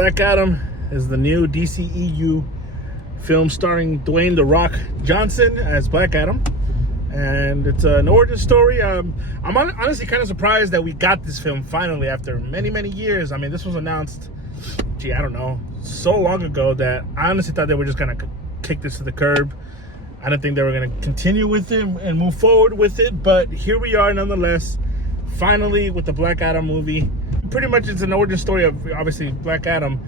Black Adam is the new DCEU film starring Dwayne "The Rock" Johnson as Black Adam, and it's an origin story. I'm honestly kind of surprised that we got this film finally after many years. I mean, this was announced, I don't know, so long ago that I honestly thought they were just gonna kick this to the curb. I didn't think they were gonna continue with it and move forward with it, but here we are nonetheless, finally with the Black Adam movie. Pretty much it's an origin story of, obviously, Black Adam.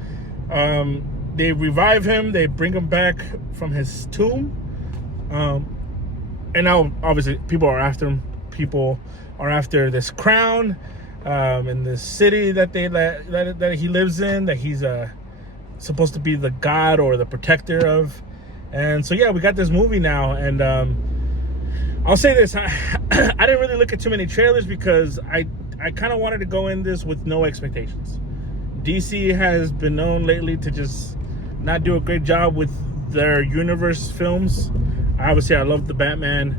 They revive him, they bring him back from his tomb, and now obviously people are after him. People are after this crown in this city that he lives in, that he's supposed to be the god or the protector of. And so yeah, we got this movie now, and I'll say this, I didn't really look at too many trailers because I kind of wanted to go in this with no expectations. DC has been known lately to just not do a great job with their universe films. Obviously, I love the Batman,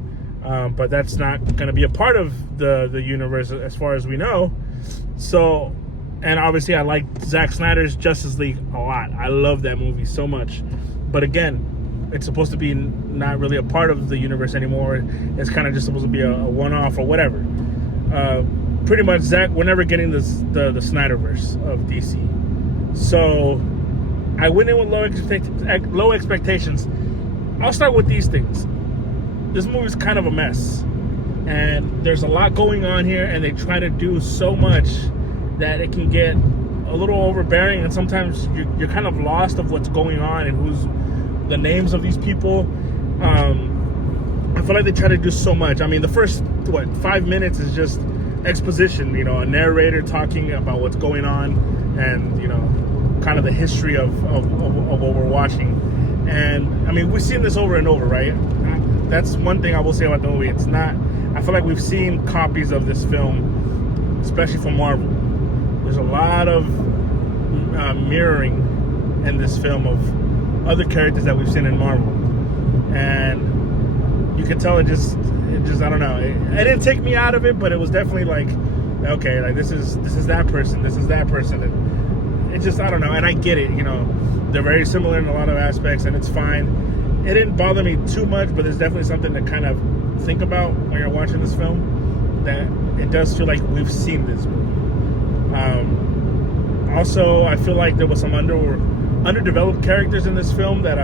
but that's not going to be a part of the universe as far as we know. So, and obviously, I like Zack Snyder's Justice League a lot. I love that movie so much. But again, it's supposed to be not really a part of the universe anymore. It's kind of just supposed to be a one-off or whatever. Pretty much, Zack, we're never getting the Snyderverse of DC. So I went in with low expectations. I'll start with these things. This movie's kind of a mess, and there's a lot going on here, and they try to do so much that it can get a little overbearing, and sometimes you're kind of lost of what's going on and who's the names of these people. I feel like they try to do so much. I mean, the first 5 minutes is just exposition, a narrator talking about what's going on, and kind of the history of what we're watching. And I mean, we've seen this over and over, right? That's one thing I will say about the movie. It's not, I feel like we've seen copies of this film, especially from Marvel. There's a lot of mirroring in this film of other characters that we've seen in Marvel, and you can tell it just I don't know, it didn't take me out of it, but it was definitely like, okay, like this is that person, and it just, I don't know. And I get it, they're very similar in a lot of aspects, and it's fine. It didn't bother me too much, but there's definitely something to kind of think about when you're watching this film, that it does feel like we've seen this movie. Also, I feel like there was some underdeveloped characters in this film that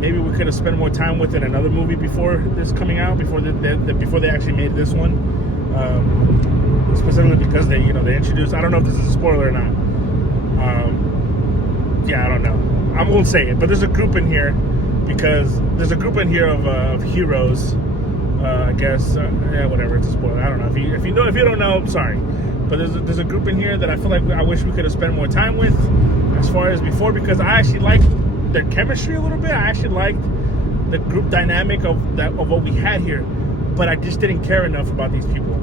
maybe we could have spent more time with in another movie before this coming out, before they actually made this one. Specifically because they introduced, I don't know if this is a spoiler or not. Yeah, I don't know. I won't say it, but there's a group in here, because there's a group in here of heroes. I guess, yeah, whatever. It's a spoiler. I don't know. If you don't know, I'm sorry. But there's a group in here that I feel like I wish we could have spent more time with, as far as before, because I actually liked their chemistry a little bit. I actually liked the group dynamic of what we had here, but I just didn't care enough about these people.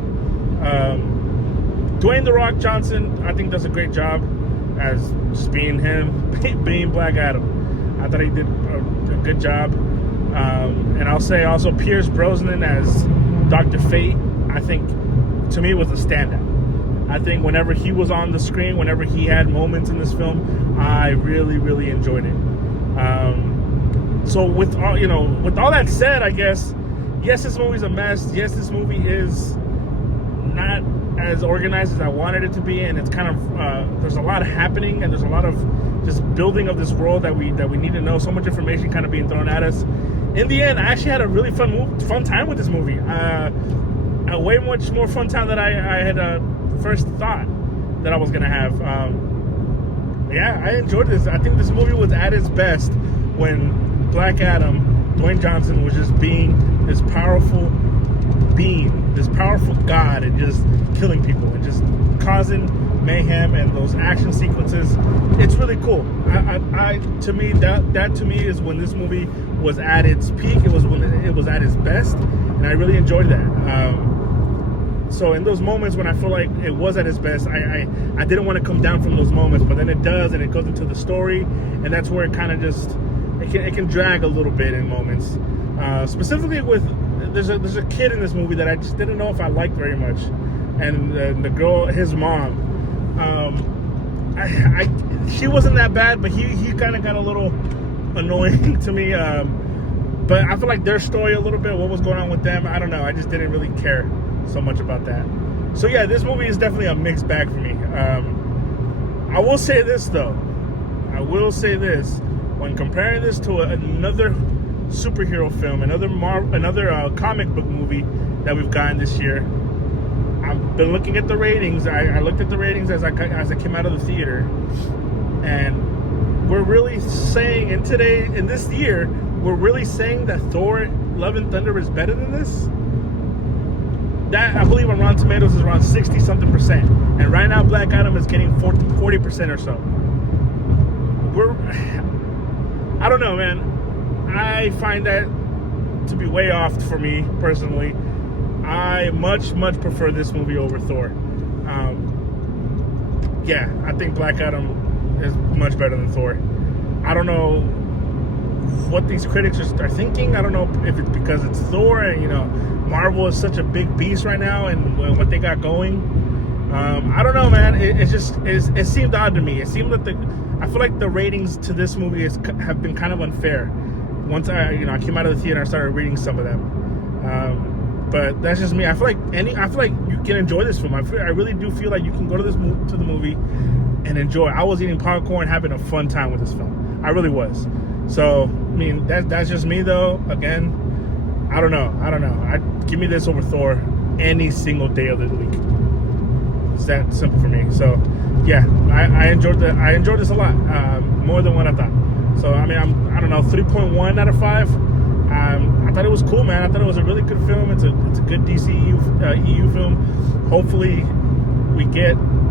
Dwayne "The Rock" Johnson, I think, does a great job as just being him, being Black Adam. I thought he did a good job. And I'll say also Pierce Brosnan as Dr. Fate, I think, to me, was a standout. I think whenever he was on the screen, whenever he had moments in this film, I really enjoyed it. So with all that said, I guess, yes, this movie's a mess. Yes, this movie is not as organized as I wanted it to be, and it's kind of there's a lot happening, and there's a lot of just building of this world that we need to know. So much information kind of being thrown at us. In the end, I actually had a really fun time with this movie. A way much more fun time than I had first thought that I was gonna have. Yeah, I enjoyed this. I think this movie was at its best when Black Adam, Dwayne Johnson, was just being this powerful being, this powerful god, and just killing people and just causing mayhem, and those action sequences. It's really cool. To me, that to me is when this movie was at its peak. It was when it was at its best, and I really enjoyed that. So in those moments when I feel like it was at its best, I didn't want to come down from those moments, but then it does, and it goes into the story, and that's where it kind of just it can drag a little bit in moments. Specifically with there's a kid in this movie that I just didn't know if I liked very much, and the girl, his mom. she wasn't that bad, but he kind of got a little annoying to me. But I feel like their story a little bit, what was going on with them, I don't know. I just didn't really care so much about that. So yeah, this movie is definitely a mixed bag for me. I will say this though. I will say this. When comparing this to another superhero film, another comic book movie that we've gotten this year, I've been looking at the ratings. I looked at the ratings as I came out of the theater, and we're really saying in this year, we're really saying that Thor: Love and Thunder is better than this. That, I believe, on Rotten Tomatoes is around 60-something%, and right now Black Adam is getting 40% or so. I don't know, man. I find that to be way off for me personally. I much prefer this movie over Thor. Yeah, I think Black Adam is much better than Thor. I don't know what these critics are thinking. I don't know if it's because it's Thor and, Marvel is such a big beast right now and what they got going. I don't know, man. It seemed odd to me. It seemed that I feel like the ratings to this movie have been kind of unfair. Once I came out of the theater, I started reading some of them. But that's just me. I feel like you can enjoy this film. I really do feel like you can go to the movie and enjoy. I was eating popcorn, having a fun time with this film. I really was. So, I mean, that's just me though. Again, I don't know. Give me this over Thor any single day of the week. It's that simple for me. So, yeah, I enjoyed this a lot, more than what I thought. So, I mean, I don't know, 3.1 out of 5. I thought it was cool, man. I thought it was a really good film. It's a good DC EU film. Hopefully,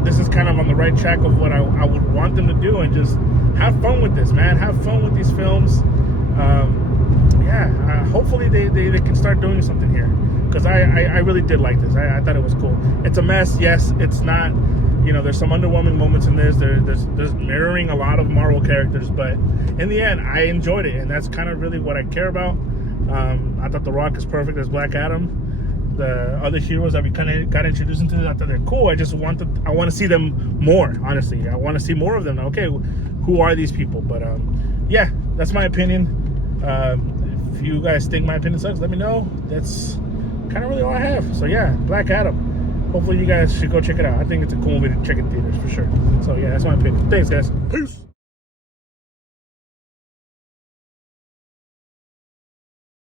this is kind of on the right track of what I would want them to do, and just have fun with this, man. Have fun with these films. Hopefully they can start doing something here, because I really did like this. I thought it was cool. It's a mess, yes. It's not, there's some underwhelming moments in this. There's mirroring a lot of Marvel characters, but in the end, I enjoyed it, and that's kind of really what I care about. I thought The Rock is perfect as Black Adam. The other heroes that we kind of got introduced into, I thought they're cool. I want to see them more, honestly. I want to see more of them. Okay, who are these people? But yeah, that's my opinion. If you guys think my opinion sucks, let me know. That's kind of really all I have. So yeah, Black Adam. Hopefully you guys should go check it out. I think it's a cool movie to check in theaters for sure. So yeah, that's my opinion. Thanks, guys. Peace.